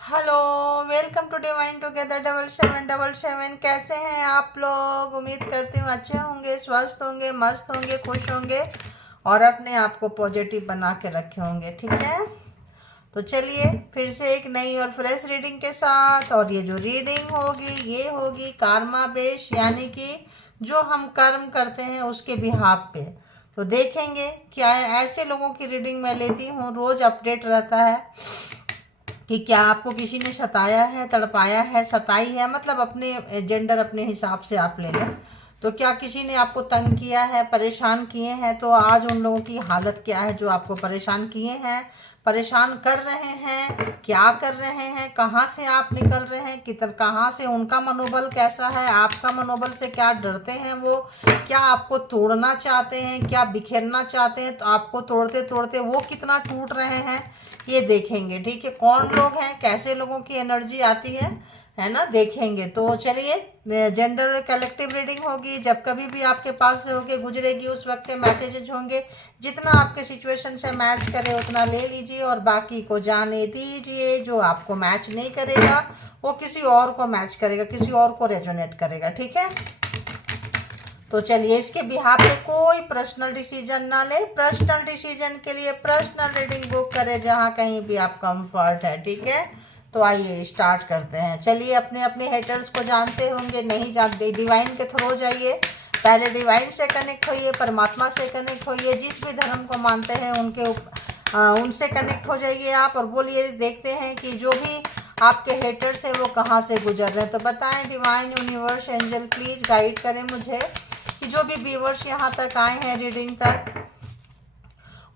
Hello, welcome to divine together 7777। कैसे हैं आप लोग? उम्मीद करती हूँ अच्छे होंगे, स्वस्थ होंगे, मस्त होंगे, खुश होंगे और अपने आप को पॉजिटिव बना के रखे होंगे। ठीक है, तो चलिए फिर से एक नई और फ्रेश रीडिंग के साथ। और ये जो रीडिंग होगी ये होगी कार्मा बेस, यानी कि जो हम कर्म करते हैं उसके बिहाफ पे। तो देखेंगे क्या ऐसे लोगों की रीडिंग मैं लेती हूँ, रोज अपडेट रहता है कि क्या आपको किसी ने सताया है, तड़पाया है, सताई है, मतलब अपने जेंडर अपने हिसाब से आप ले लें। तो क्या किसी ने आपको तंग किया है, परेशान किए हैं, तो आज उन लोगों की हालत क्या है जो आपको परेशान किए हैं, परेशान कर रहे हैं, क्या कर रहे हैं, कहाँ से आप निकल रहे हैं, किधर कहाँ से उनका मनोबल कैसा है, आपका मनोबल से क्या डरते हैं वो, क्या आपको तोड़ना चाहते हैं, क्या बिखेरना चाहते हैं, तो आपको तोड़ते तोड़ते वो कितना टूट रहे हैं, ये देखेंगे। ठीक है, कौन लोग हैं, कैसे लोगों की एनर्जी आती है ना, देखेंगे। तो चलिए, जेंडर कलेक्टिव रीडिंग होगी। जब कभी भी आपके पास से होके गुजरेगी उस वक्त के मैसेजेज होंगे, जितना आपके सिचुएशन से मैच करे उतना ले लीजिए और बाकी को जाने दीजिए। जो आपको मैच नहीं करेगा वो किसी और को मैच करेगा, किसी और को रेजोनेट करेगा। ठीक है, तो चलिए इसके बिहाफ पे कोई पर्सनल डिसीजन ना ले। पर्सनल डिसीजन के लिए पर्सनल रीडिंग बुक करें जहाँ कहीं भी आप कंफर्ट है। ठीक है, तो आइए स्टार्ट करते हैं। चलिए अपने अपने हेटर्स को जानते होंगे, नहीं जानते डिवाइन के थ्रू जाइए। पहले डिवाइन से कनेक्ट होइए, परमात्मा से कनेक्ट होइए, जिस भी धर्म को मानते हैं उनसे कनेक्ट हो जाइए आप और बोलिए, देखते हैं कि जो भी आपके हेटर्स हैं वो कहाँ से गुजर रहे हैं। तो बताएं divine, universe, angel please guide करें मुझे कि जो भी व्यूवर्स यहाँ तक आए हैं रीडिंग तक,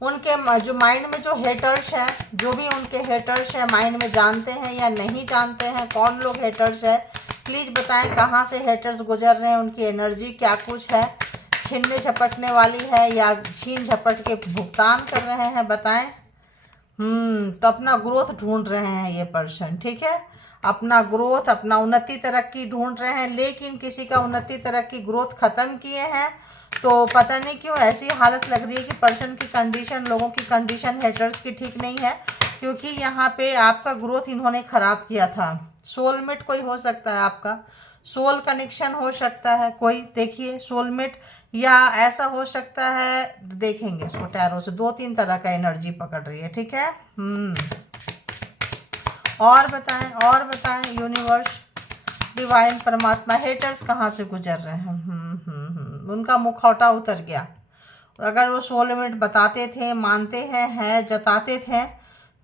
उनके जो माइंड में जो हेटर्स हैं, जो भी उनके हेटर्स हैं माइंड में, जानते हैं या नहीं जानते हैं, कौन लोग हेटर्स है, प्लीज़ बताएं कहाँ से हेटर्स गुजर रहे हैं, उनकी एनर्जी क्या कुछ है, छीनने झपटने वाली है या छीन झपट के भुगतान कर रहे हैं, बताएं। तो अपना ग्रोथ ढूंढ रहे हैं ये पर्सन। ठीक है, अपना ग्रोथ, अपना उन्नति तरक्की ढूंढ रहे हैं, लेकिन किसी का उन्नति तरक्की ग्रोथ खत्म किए हैं। तो पता नहीं क्यों ऐसी हालत लग रही है कि पर्सन की कंडीशन, लोगों की कंडीशन, हेटर्स की ठीक नहीं है, क्योंकि यहाँ पे आपका ग्रोथ इन्होंने खराब किया था। सोलमेट कोई हो सकता है, आपका सोल कनेक्शन हो सकता है कोई, देखिए सोलमेट, या ऐसा हो सकता है, देखेंगे इसको टैरो से। दो तीन तरह का एनर्जी पकड़ रही है। ठीक है, और बताएं यूनिवर्स, डिवाइन, परमात्मा, हेटर्स कहाँ से गुजर रहे हैं। उनका मुखौटा उतर गया। अगर वो सोलमेट बताते थे, मानते हैं जताते थे,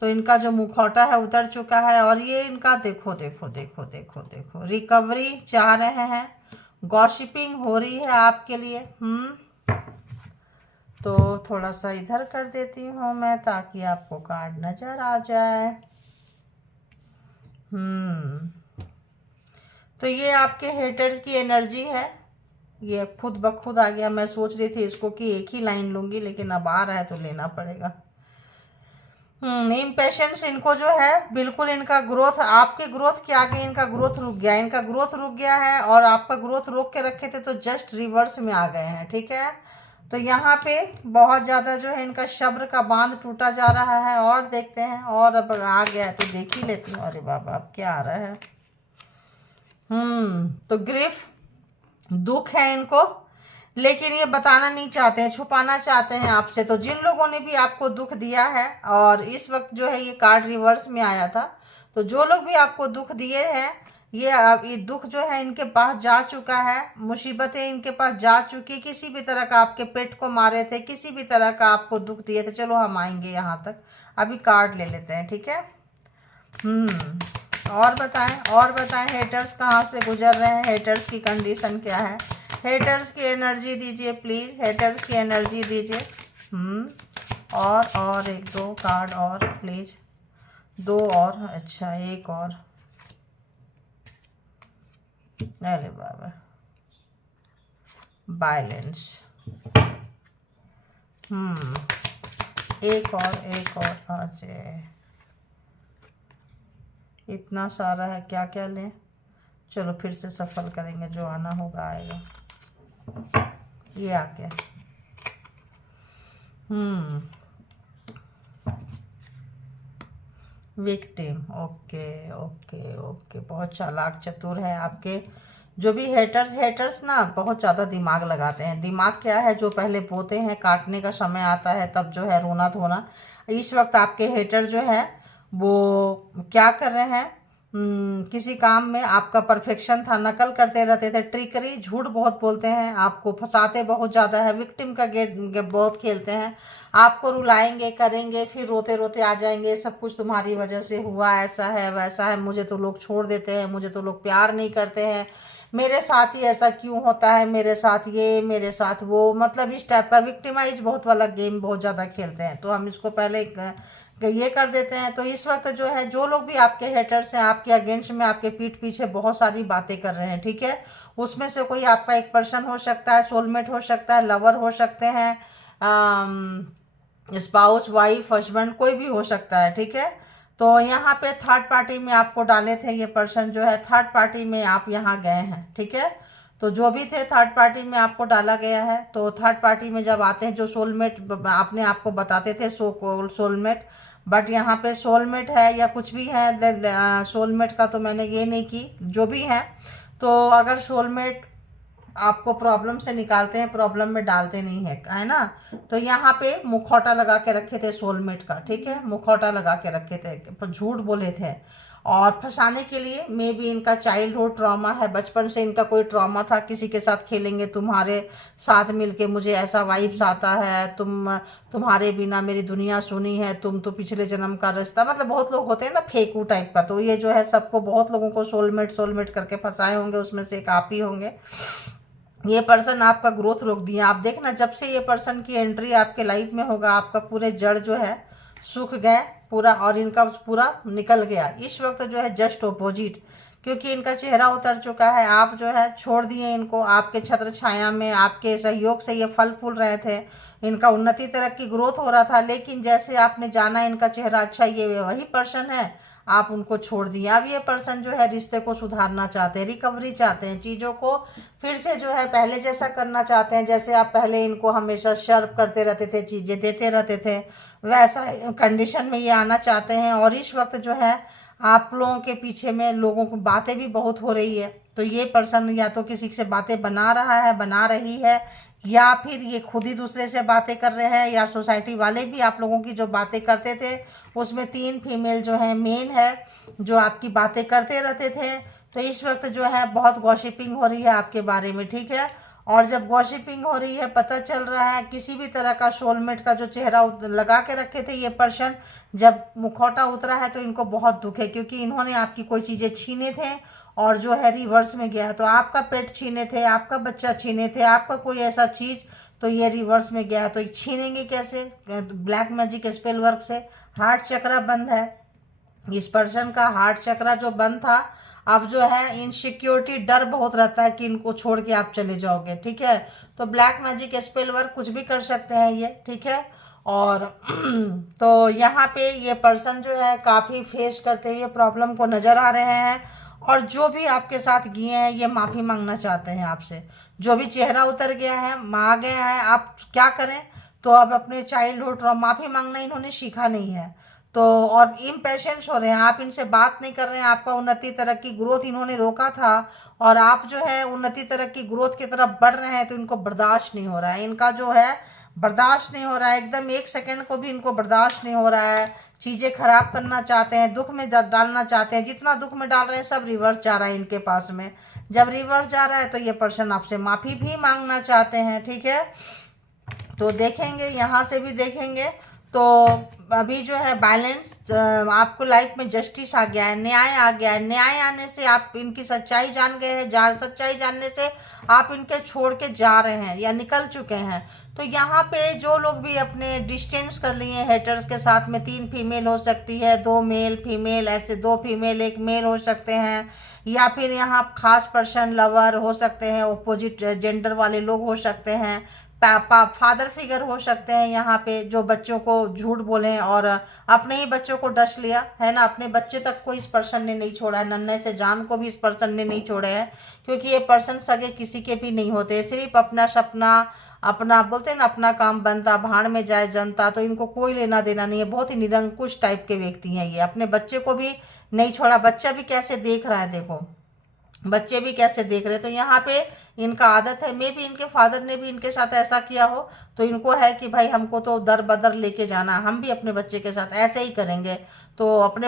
तो इनका जो मुखौटा है उतर चुका है। और ये इनका देखो देखो देखो देखो देखो, रिकवरी चाह रहे हैं, गॉसिपिंग हो रही है आपके लिए। तो थोड़ा सा इधर कर देती हूँ मैं ताकि आपको कार्ड नजर आ जाए। तो ये आपके हेटर्स की एनर्जी है, ये खुद ब खुद आ गया। मैं सोच रही थी इसको कि एक ही लाइन लूंगी, लेकिन अब आ रहा है तो लेना पड़ेगा। इम्पेशंस इनको जो है, बिल्कुल इनका ग्रोथ, आपके ग्रोथ के आगे इनका ग्रोथ रुक गया, इनका ग्रोथ रुक गया है और आपका ग्रोथ रोक के रखे थे तो जस्ट रिवर्स में आ गए हैं। ठीक है, तो यहाँ पे बहुत ज़्यादा जो है इनका सब्र का बांध टूटा जा रहा है। और देखते हैं, और अब आ गया है तो देख ही लेती हूँ। अरे बाबा, अब क्या आ रहा है? तो ग्रीफ, दुख है इनको, लेकिन ये बताना नहीं चाहते हैं, छुपाना चाहते हैं आपसे। तो जिन लोगों ने भी आपको दुख दिया है, और इस वक्त जो है ये कार्ड रिवर्स में आया था, तो जो लोग भी आपको दुख दिए हैं, ये अब ये दुख जो है इनके पास जा चुका है, मुसीबतें इनके पास जा चुकी। किसी भी तरह का आपके पेट को मारे थे, किसी भी तरह का आपको दुख दिए थे। चलो हम आएंगे यहाँ तक, अभी कार्ड ले लेते हैं। ठीक है, और बताएं हेटर्स कहाँ से गुजर रहे हैं, हेटर्स की कंडीशन क्या है, हेटर्स की एनर्जी दीजिए प्लीज, हेटर्स की एनर्जी दीजिए। और एक दो कार्ड और प्लीज, दो और, अच्छा एक और। अरे बाबा, बैलेंस। एक और, एक और आ जाए। इतना सारा है, क्या क्या लें? चलो फिर से सफल करेंगे, जो आना होगा आएगा। ये आ गया। विक्टिम। ओके ओके ओके, बहुत चालाक चतुर है आपके जो भी हेटर्स। हेटर्स ना बहुत ज़्यादा दिमाग लगाते हैं। दिमाग क्या है, जो पहले बोते हैं, काटने का समय आता है तब जो है रोना धोना। इस वक्त आपके हेटर जो है वो क्या कर रहे हैं, किसी काम में आपका परफेक्शन था, नकल करते रहते थे, ट्रिकरी, झूठ बहुत बोलते हैं, आपको फंसाते बहुत ज़्यादा है, विक्टिम का गेम बहुत खेलते हैं। आपको रुलाएंगे करेंगे, फिर रोते रोते आ जाएंगे, सब कुछ तुम्हारी वजह से हुआ, ऐसा है वैसा है, मुझे तो लोग छोड़ देते हैं, मुझे तो लोग प्यार नहीं करते हैं, मेरे साथ ही ऐसा क्यों होता है, मेरे साथ ये, मेरे साथ वो, मतलब इस टाइप का विक्टिमाइज बहुत वाला गेम बहुत ज़्यादा खेलते हैं। तो हम इसको पहले ये कर देते हैं। तो इस वक्त जो है, जो लोग भी आपके हेटर्स हैं, आपके अगेंस्ट में आपके पीठ पीछे बहुत सारी बातें कर रहे हैं, ठीक है, उसमें से कोई आपका एक पर्सन हो सकता है, सोलमेट हो सकता है, लवर हो सकते हैं, स्पाउस, वाइफ, हस्बैंड, कोई भी हो सकता है, ठीक है। तो यहाँ पे थर्ड पार्टी में आपको डाले थे ये पर्सन जो है, थर्ड पार्टी में आप यहाँ गए हैं, ठीक है। तो जो भी थे थर्ड पार्टी में आपको डाला गया है। तो थर्ड पार्टी में जब आते हैं, जो सोलमेट आपने आपको बताते थे, सोलमेट, बट यहाँ पे सोलमेट है या कुछ भी है, सोलमेट का तो मैंने ये नहीं की, जो भी है। तो अगर सोलमेट आपको प्रॉब्लम से निकालते हैं, प्रॉब्लम में डालते नहीं है ना। तो यहाँ पे मुखौटा लगा के रखे थे सोलमेट का, ठीक है, मुखौटा लगा के रखे थे, झूठ बोले थे और फंसाने के लिए। मे बी इनका चाइल्डहुड ट्रॉमा है, बचपन से इनका कोई ट्रॉमा था, किसी के साथ खेलेंगे तुम्हारे साथ मिलके मुझे ऐसा वाइब्स आता है, तुम्हारे बिना मेरी दुनिया सुनी है, तुम तो पिछले जन्म का रिश्ता, मतलब बहुत लोग होते हैं ना फेकू टाइप का। तो ये जो है सबको, बहुत लोगों को सोलमेट सोलमेट करके फंसाए होंगे, उसमें से एक आप ही होंगे। ये पर्सन आपका ग्रोथ रोक दिया। आप देखना, जब से ये पर्सन की एंट्री आपके लाइफ में होगा, आपका पूरे जड़ जो है सूख गए पूरा, और इनका पूरा निकल गया। इस वक्त जो है जस्ट ऑपोजिट, क्योंकि इनका चेहरा उतर चुका है। आप जो है छोड़ दिए इनको, आपके छत्र छाया में आपके सहयोग से ये फल फूल रहे थे, इनका उन्नति तरक्की ग्रोथ हो रहा था। लेकिन जैसे आपने जाना इनका चेहरा, अच्छा ये वही पर्सन है, आप उनको छोड़ दिए। अब ये पर्सन जो है रिश्ते को सुधारना चाहते हैं, रिकवरी चाहते हैं, चीज़ों को फिर से जो है पहले जैसा करना चाहते हैं। जैसे आप पहले इनको हमेशा सर्व करते रहते थे, चीज़ें देते रहते थे, वैसा कंडीशन में ये आना चाहते हैं। और इस वक्त जो है आप लोगों के पीछे में लोगों को बातें भी बहुत हो रही है। तो ये पर्सन या तो किसी से बातें बना रहा है, बना रही है, या फिर ये खुद ही दूसरे से बातें कर रहे हैं, या सोसाइटी वाले भी आप लोगों की जो बातें करते थे उसमें 3 फीमेल जो है मेन है, जो आपकी बातें करते रहते थे। तो इस वक्त जो है बहुत गॉसिपिंग हो रही है आपके बारे में, ठीक है। और जब गॉसिपिंग हो रही है, पता चल रहा है किसी भी तरह का सोलमेट का जो चेहरा लगा के रखे थे ये पर्सन, जब मुखौटा उतरा है तो इनको बहुत दुख है, क्योंकि इन्होंने आपकी कोई चीज़ें छीने थे और जो है रिवर्स में गया है। तो आपका पेट छीने थे, आपका बच्चा छीने थे, आपका कोई ऐसा चीज़, तो ये रिवर्स में गया है। तो छीनेंगे कैसे? ब्लैक मैजिक स्पेल वर्क से। हार्ट चक्रा बंद है, इस पर्सन का हार्ट चक्रा जो बंद था, अब जो है इनसिक्योरिटी, डर बहुत रहता है कि इनको छोड़ के आप चले जाओगे, ठीक है। तो ब्लैक मैजिक स्पेल वर्क कुछ भी कर सकते हैं ये, ठीक है। और तो यहाँ पे ये पर्सन जो है काफ़ी फेस करते हुए प्रॉब्लम को नज़र आ रहे हैं, और जो भी आपके साथ किए हैं ये माफ़ी मांगना चाहते हैं आपसे। जो भी चेहरा उतर गया है, माँ गया है, आप क्या करें? तो अब अपने चाइल्डहुड माफ़ी मांगना इन्होंने सीखा नहीं है, तो और इम्पेशेंस हो रहे हैं, आप इनसे बात नहीं कर रहे हैं, आपका उन्नति तरक्की ग्रोथ इन्होंने रोका था, और आप जो है उन्नति तरक्की ग्रोथ की तरफ बढ़ रहे हैं, तो इनको बर्दाश्त नहीं हो रहा है। इनका जो है बर्दाश्त नहीं हो रहा है, एकदम 1 सेकंड को भी इनको बर्दाश्त नहीं हो रहा है। चीज़ें खराब करना चाहते हैं, दुख में डालना चाहते हैं, जितना दुख में डाल रहे हैं सब रिवर्स जा रहा है इनके पास में। जब रिवर्स जा रहा है तो ये पर्सन आपसे माफ़ी भी मांगना चाहते हैं, ठीक है। तो देखेंगे, यहाँ से भी देखेंगे, तो अभी जो है बैलेंस, आपको लाइफ में जस्टिस आ गया है, न्याय आ गया है। न्याय आने से आप इनकी सच्चाई जान गए हैं, सच्चाई जानने से आप इनके छोड़ के जा रहे हैं या निकल चुके हैं। तो यहाँ पे जो लोग भी अपने डिस्टेंस कर लिए हैं हेटर्स के साथ में, 3 फीमेल हो सकती है, 2 मेल फीमेल, ऐसे 2 फीमेल 1 मेल हो सकते हैं, या फिर यहाँ खास पर्सन लवर हो सकते हैं, अपोजिट जेंडर वाले लोग हो सकते हैं, फादर फिगर हो सकते हैं यहाँ पे, जो बच्चों को झूठ बोले और अपने ही बच्चों को डस लिया है ना। अपने बच्चे तक को इस पर्सन ने नहीं छोड़ा है, नन्हे से जान को भी इस पर्सन ने नहीं छोड़े हैं, क्योंकि ये पर्सन सगे किसी के भी नहीं होते, सिर्फ अपना सपना, अपना बोलते हैं ना, अपना काम बनता भाड़ में जाए जनता, तो इनको कोई लेना देना नहीं है। बहुत ही निरंकुश टाइप के व्यक्ति हैं ये, अपने बच्चे को भी नहीं छोड़ा। बच्चा भी कैसे देख रहा है देखो, बच्चे भी कैसे देख रहे हैं। तो यहाँ पे इनका आदत है, मे भी इनके फादर ने भी इनके साथ ऐसा किया हो, तो इनको है कि भाई हमको तो दर बदर लेके जाना, हम भी अपने बच्चे के साथ ऐसे ही करेंगे। तो अपने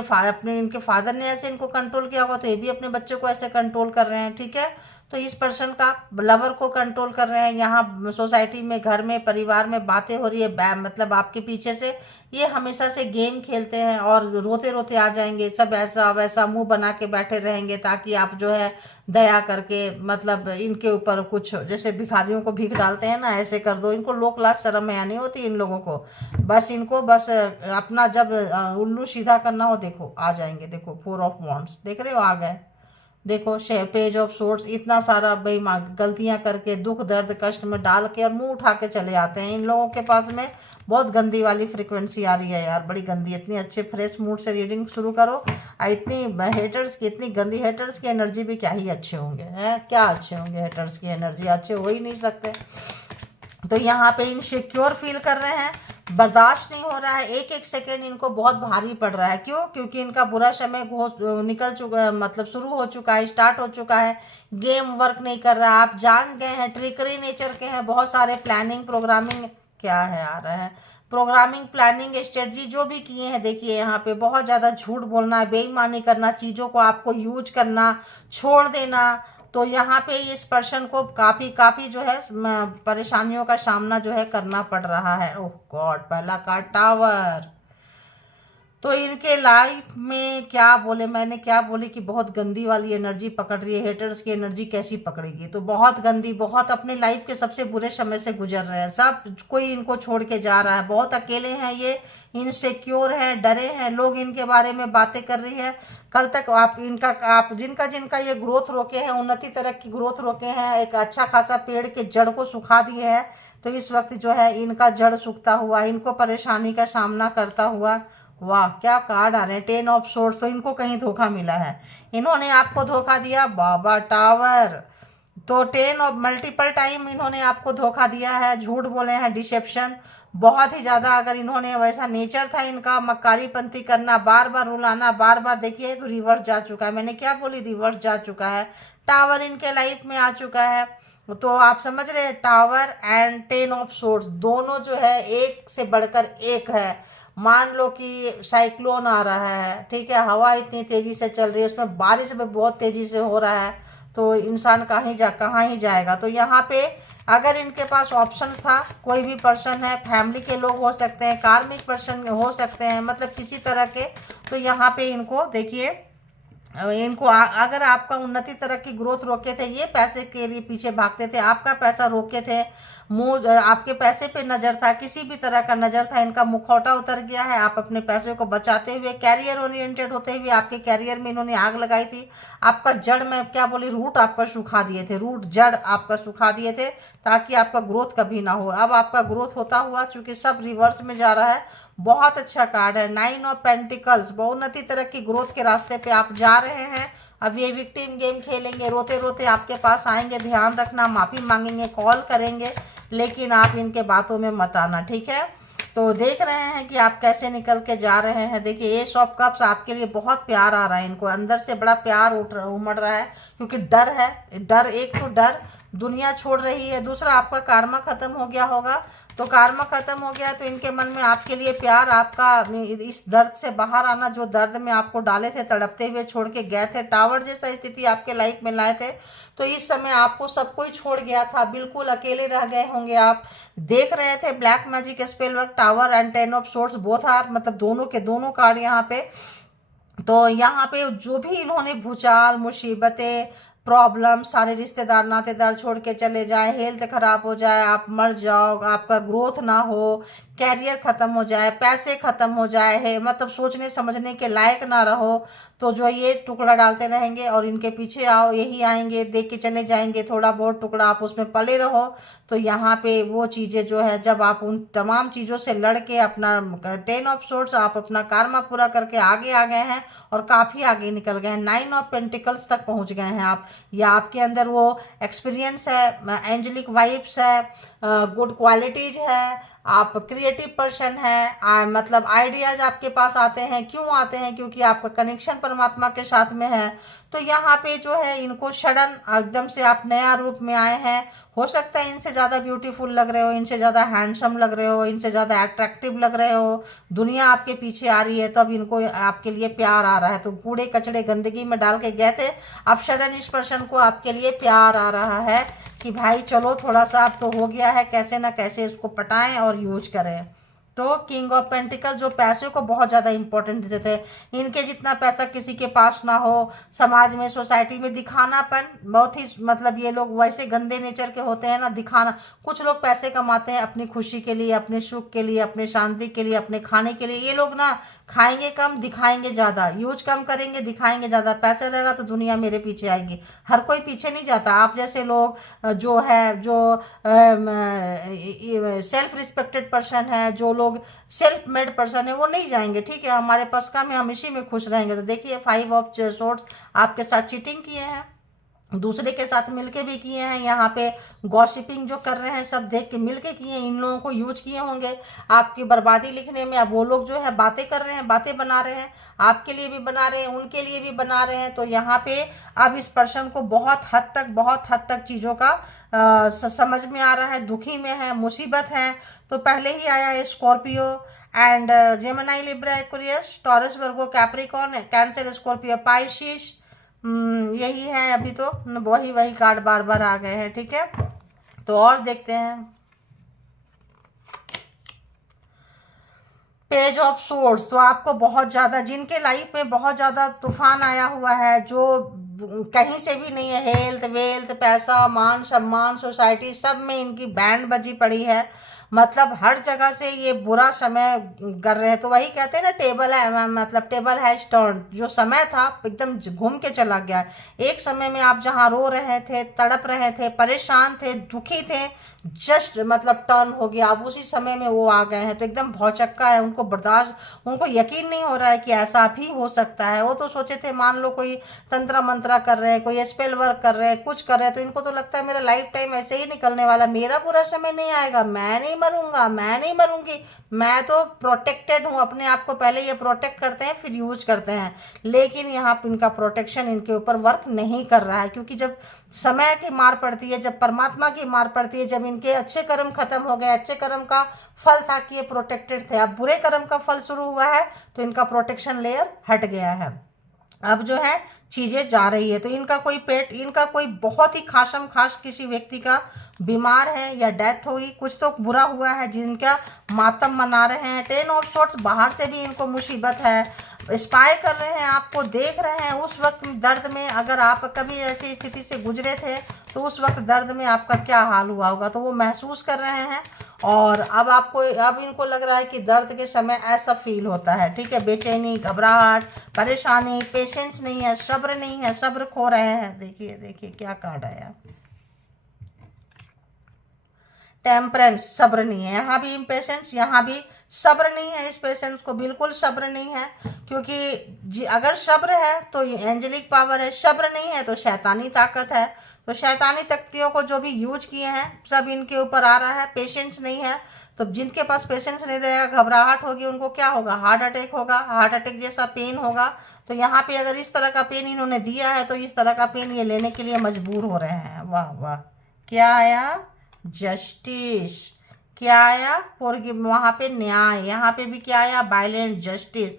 इनके फादर ने ऐसे इनको कंट्रोल किया होगा, तो ये भी अपने बच्चे को ऐसे कंट्रोल कर रहे हैं, ठीक है। तो इस पर्सन का लवर को कंट्रोल कर रहे हैं। यहाँ सोसाइटी में, घर में, परिवार में बातें हो रही है, मतलब आपके पीछे से ये हमेशा से गेम खेलते हैं और रोते रोते आ जाएंगे, सब ऐसा वैसा मुंह बना के बैठे रहेंगे, ताकि आप जो है दया करके, मतलब इनके ऊपर कुछ, जैसे भिखारियों को भीख डालते हैं ना, ऐसे कर दो। इनको लोक लाज शर्म या नहीं होती इन लोगों को, बस इनको बस अपना जब उल्लू सीधा करना हो, देखो आ जाएंगे। देखो 4 ऑफ वॉन्ड्स देख रहे हो, आ गए। देखो पेज ऑफ सोर्ट्स, इतना सारा बेईमान गलतियां करके, दुख दर्द कष्ट में डाल के और मुंह उठा के चले आते हैं। इन लोगों के पास में बहुत गंदी वाली फ्रीक्वेंसी आ रही है यार, बड़ी गंदी। इतनी अच्छे फ्रेश मूड से रीडिंग शुरू करो, इतनी हेटर्स की, इतनी गंदी हेटर्स की एनर्जी भी क्या ही अच्छे होंगे, हैं क्या अच्छे होंगे, हेटर्स की एनर्जी अच्छे हो ही नहीं सकते। तो यहाँ पे इनसिक्योर फील कर रहे हैं, बर्दाश्त नहीं हो रहा है, एक एक सेकेंड इनको बहुत भारी पड़ रहा है। क्यों? क्योंकि इनका बुरा समय निकल चुका है, मतलब शुरू हो चुका है, स्टार्ट हो चुका है। गेम वर्क नहीं कर रहा, आप जान गए हैं, ट्रिकरी नेचर के हैं, बहुत सारे प्लानिंग प्रोग्रामिंग, क्या है आ रहा है, प्रोग्रामिंग प्लानिंग स्ट्रेटजी जो भी किए हैं। देखिए यहाँ पे बहुत ज़्यादा झूठ बोलना, बेईमानी करना, चीज़ों को आपको यूज करना, छोड़ देना। तो यहाँ पे इस पर्सन को काफ़ी जो है परेशानियों का सामना जो है करना पड़ रहा है। ओह गॉड, पहला कार्ड टावर। तो इनके लाइफ में क्या बोले, मैंने क्या बोली कि बहुत गंदी वाली एनर्जी पकड़ रही है। हेटर्स की एनर्जी कैसी पकड़ेगी, तो बहुत गंदी, बहुत अपने लाइफ के सबसे बुरे समय से गुजर रहे हैं। सब कोई इनको छोड़ के जा रहा है, बहुत अकेले हैं ये, इनसिक्योर हैं, डरे हैं, लोग इनके बारे में बातें कर रही है। कल तक आप जिनका जिनका ये ग्रोथ रोके हैं, उन्नति तरह की ग्रोथ रोके हैं, एक अच्छा खासा पेड़ के जड़ को सुखा दिए हैं, तो इस वक्त जो है इनका जड़ सूखता हुआ, इनको परेशानी का सामना करता हुआ। वाह क्या कार्ड आ रहे हैं, 10 ऑफ सोर्ड्स। तो इनको कहीं धोखा मिला है, इन्होंने आपको धोखा दिया, बाबा टावर। तो 10 ऑफ मल्टीपल टाइम इन्होंने आपको धोखा दिया है, झूठ बोले हैं, डिसेप्शन बहुत ही ज़्यादा। अगर इन्होंने वैसा नेचर था इनका, मक्कारी पंथी करना, बार बार रुलाना, बार बार, देखिए तो रिवर्स जा चुका है। मैंने क्या बोली, रिवर्स जा चुका है। टावर इनके लाइफ में आ चुका है। तो आप समझ रहे हैं, टावर एंड 10 ऑफ सोर्ड्स दोनों जो है एक से बढ़कर एक है। मान लो कि साइक्लोन आ रहा है, ठीक है, हवा इतनी तेजी से चल रही है, उसमें बारिश भी बहुत तेजी से हो रहा है, तो इंसान कहाँ ही जाएगा। तो यहाँ पे अगर इनके पास ऑप्शन था, कोई भी पर्सन है, फैमिली के लोग हो सकते हैं, कार्मिक पर्सन हो सकते हैं, मतलब किसी तरह के, तो यहाँ पे इनको देखिए, इनको अगर आपका उन्नति तरह की ग्रोथ रोके थे, ये पैसे के लिए पीछे भागते थे, आपका पैसा रोके थे, मुंह आपके पैसे पे नजर था, किसी भी तरह का नजर था, इनका मुखौटा उतर गया है। आप अपने पैसे को बचाते हुए, कैरियर ओरिएंटेड होते हुए, आपके कैरियर में इन्होंने आग लगाई थी। आपका जड़ में क्या बोली, रूट आपका सुखा दिए थे, रूट जड़ आपका सुखा दिए थे, ताकि आपका ग्रोथ कभी ना हो। अब आपका ग्रोथ होता हुआ, चूंकि सब रिवर्स में जा रहा है, बहुत अच्छा कार्ड है 9 ऑफ पेंटिकल्स। बहुउन्नति तरह की ग्रोथ के रास्ते पे आप जा रहे हैं। अब ये विक्टिम गेम खेलेंगे, रोते रोते आपके पास आएंगे, ध्यान रखना, माफी मांगेंगे, कॉल करेंगे, लेकिन आप इनके बातों में मत आना, ठीक है। तो देख रहे हैं कि आप कैसे निकल के जा रहे हैं। देखिए एस ऑफ कप्स आपके लिए बहुत प्यार आ रहा है, इनको अंदर से बड़ा प्यार उमड़ रहा है, क्योंकि डर है। डर, एक तो डर, दुनिया छोड़ रही है, दूसरा आपका कार्मा खत्म हो गया होगा। तो कार्मा खत्म हो गया तो इनके मन में आपके लिए प्यार, आपका इस दर्द से बाहर आना, जो दर्द में आपको डाले थे, तड़पते हुए छोड़ के गए थे, टावर जैसा स्थिति आपके लाइफ में लाए थे, तो इस समय आपको सब कोई छोड़ गया था, बिल्कुल अकेले रह गए होंगे आप। देख रहे थे black magic spell work, tower and 10 of swords both are, मतलब दोनों के दोनों कार्ड यहाँ पे। तो यहाँ पे जो भी इन्होंने भूचाल, मुसीबतें, प्रॉब्लम, सारे रिश्तेदार नातेदार छोड़ के चले जाए, हेल्थ खराब हो जाए, आप मर जाओ, आपका ग्रोथ ना हो, कैरियर खत्म हो जाए, पैसे खत्म हो जाए है, मतलब सोचने समझने के लायक ना रहो, तो जो ये टुकड़ा डालते रहेंगे और इनके पीछे आओ, यही आएंगे, देख के चले जाएंगे, थोड़ा बहुत टुकड़ा आप उसमें पले रहो। तो यहाँ पे वो चीज़ें जो है, जब आप उन तमाम चीज़ों से लड़ के अपना 10 ऑफ सोर्ट्स आप अपना कार्मा पूरा करके आगे आ गए हैं और काफ़ी आगे निकल गए हैं, 9 ऑफ पेंटिकल्स तक पहुँच गए हैं आप, या आपके अंदर वो एक्सपीरियंस है, एंजेलिक वाइब्स है, गुड क्वालिटीज है, आप क्रिएटिव पर्सन है, मतलब आइडियाज आपके पास आते हैं। क्यों आते हैं? क्योंकि आपका कनेक्शन परमात्मा के साथ में है। तो यहाँ पे जो है इनको सडन एकदम से आप नया रूप में आए हैं। हो सकता है इनसे ज़्यादा ब्यूटीफुल लग रहे हो, इनसे ज़्यादा हैंडसम लग रहे हो, इनसे ज़्यादा अट्रैक्टिव लग रहे हो, दुनिया आपके पीछे आ रही है, तो अब इनको आपके लिए प्यार आ रहा है। तो कूड़े कचड़े गंदगी में डाल के गए थे, अब सडन इस पर्सन को आपके लिए प्यार आ रहा है कि भाई चलो थोड़ा सा अब तो हो गया है, कैसे ना कैसे इसको पटाएं और यूज करें। तो किंग ऑफ पेंटिकल जो पैसे को बहुत ज़्यादा इंपॉर्टेंट देते हैं, इनके जितना पैसा किसी के पास ना हो, समाज में सोसाइटी में दिखानापन बहुत ही, मतलब ये लोग वैसे गंदे नेचर के होते हैं ना, दिखाना। कुछ लोग पैसे कमाते हैं अपनी खुशी के लिए, अपने सुख के लिए, अपने शांति के लिए, अपने खाने के लिए। ये लोग ना खाएंगे कम, दिखाएंगे ज़्यादा, यूज कम करेंगे, दिखाएंगे ज़्यादा। पैसे रहेगा तो दुनिया मेरे पीछे आएगी। हर कोई पीछे नहीं जाता। आप जैसे लोग जो है, जो सेल्फ रिस्पेक्टेड पर्सन है, जो लोग सेल्फ मेड पर्सन है, वो नहीं जाएंगे। ठीक है, हमारे पास कम है, हम इसी में खुश रहेंगे। तो देखिए 5 ऑफ सोर्ट्स आपके साथ चीटिंग किए हैं, दूसरे के साथ मिलके भी किए हैं, यहाँ पे गॉसिपिंग जो कर रहे हैं सब देख के मिलके किए हैं, इन लोगों को यूज किए होंगे आपकी बर्बादी लिखने में। अब वो लोग जो है बातें कर रहे हैं, बातें बना रहे हैं, आपके लिए भी बना रहे हैं, उनके लिए भी बना रहे हैं। तो यहाँ पे अब इस पर्सन को बहुत हद तक चीज़ों का समझ में आ रहा है, दुखी में है, मुसीबत है। तो पहले ही आया है Scorpio and Gemini, Libra, Aquarius, taurus, Virgo, Capricorn, cancer, Scorpio, Pisces. यही है अभी तो, वही कार्ड बार बार आ गए हैं। ठीक है, तो और देखते हैं पेज ऑफ सोर्स। तो आपको बहुत ज़्यादा, जिनके लाइफ में बहुत ज़्यादा तूफान आया हुआ है, जो कहीं से भी नहीं है, हेल्थ वेल्थ, पैसा, मान सम्मान, सोसाइटी, सब में इनकी बैंड बजी पड़ी है। मतलब हर जगह से ये बुरा समय कर रहे हैं। तो वही कहते हैं ना, टेबल है, मतलब टेबल हैज टर्न। जो समय था एकदम घूम के चला गया। एक समय में आप जहाँ रो रहे थे, तड़प रहे थे, परेशान थे, दुखी थे, जस्ट मतलब टर्न हो गया। अब उसी समय में वो आ गए हैं, तो एकदम भौचक्का है, उनको बर्दाश्त, उनको यकीन नहीं हो रहा है कि ऐसा भी हो सकता है। वो तो सोचे थे, मान लो कोई तंत्र मंत्रा कर रहे हैं, कोई स्पेल वर्क कर रहे हैं, कुछ कर रहे हैं, तो इनको तो लगता है मेरा लाइफ टाइम ऐसे ही निकलने वाला, मेरा पूरा समय नहीं आएगा, मैं नहीं मरूंगा, मैं नहीं मरूंगी, मैं तो प्रोटेक्टेड हूँ। अपने आप को पहले ये प्रोटेक्ट करते हैं, फिर यूज करते हैं। लेकिन यहाँ इनका प्रोटेक्शन इनके ऊपर वर्क नहीं कर रहा है, क्योंकि जब समय की मार पड़ती है, जब परमात्मा की मार पड़ती है, जब इनके अच्छे कर्म खत्म हो गए, अच्छे कर्म का फल था कि ये प्रोटेक्टेड थे, अब बुरे कर्म का फल शुरू हुआ है, तो इनका प्रोटेक्शन लेयर हट गया है। अब जो है चीजें जा रही है। तो इनका कोई पेट, इनका कोई बहुत ही खासम खास किसी व्यक्ति का बीमार है या डेथ हुई, कुछ तो बुरा हुआ है जिनका मातम मना रहे हैं। 10 ऑफ सोर्ट्स, बाहर से भी इनको मुसीबत है, स्पाई कर रहे हैं, आपको देख रहे हैं। उस वक्त दर्द में, अगर आप कभी ऐसी स्थिति से गुजरे थे, तो उस वक्त दर्द में आपका क्या हाल हुआ होगा, तो वो महसूस कर रहे हैं। और अब इनको लग रहा है कि दर्द के समय ऐसा फील होता है। ठीक है, बेचैनी, घबराहट, परेशानी, पेशेंस नहीं है, सब्र नहीं है, सब्र खो रहे हैं। देखिए देखिए क्या कार्ड आया, टेम्परेंस, सब्र नहीं है। यहाँ भी इम्पेशेंस, यहाँ भी सब्र नहीं है। इस पेशेंस को बिल्कुल सब्र नहीं है, क्योंकि अगर सब्र है तो ये एंजेलिक पावर है, सब्र नहीं है तो शैतानी ताकत है। तो शैतानी तख्तियों को जो भी यूज किए हैं सब इनके ऊपर आ रहा है। पेशेंस नहीं है, तो जिनके पास पेशेंस नहीं रहेगा, घबराहट होगी, उनको क्या होगा, हार्ट अटैक होगा, हार्ट अटैक जैसा पेन होगा। तो यहाँ पे अगर इस तरह का पेन इन्होंने दिया है, तो इस तरह का पेन ये लेने के लिए मजबूर हो रहे हैं। वाह वाह, क्या आया, जस्टिस। क्या आया, फॉरगिव, वहां पे न्याय। यहाँ पे भी क्या आया, वायलेंट जस्टिस।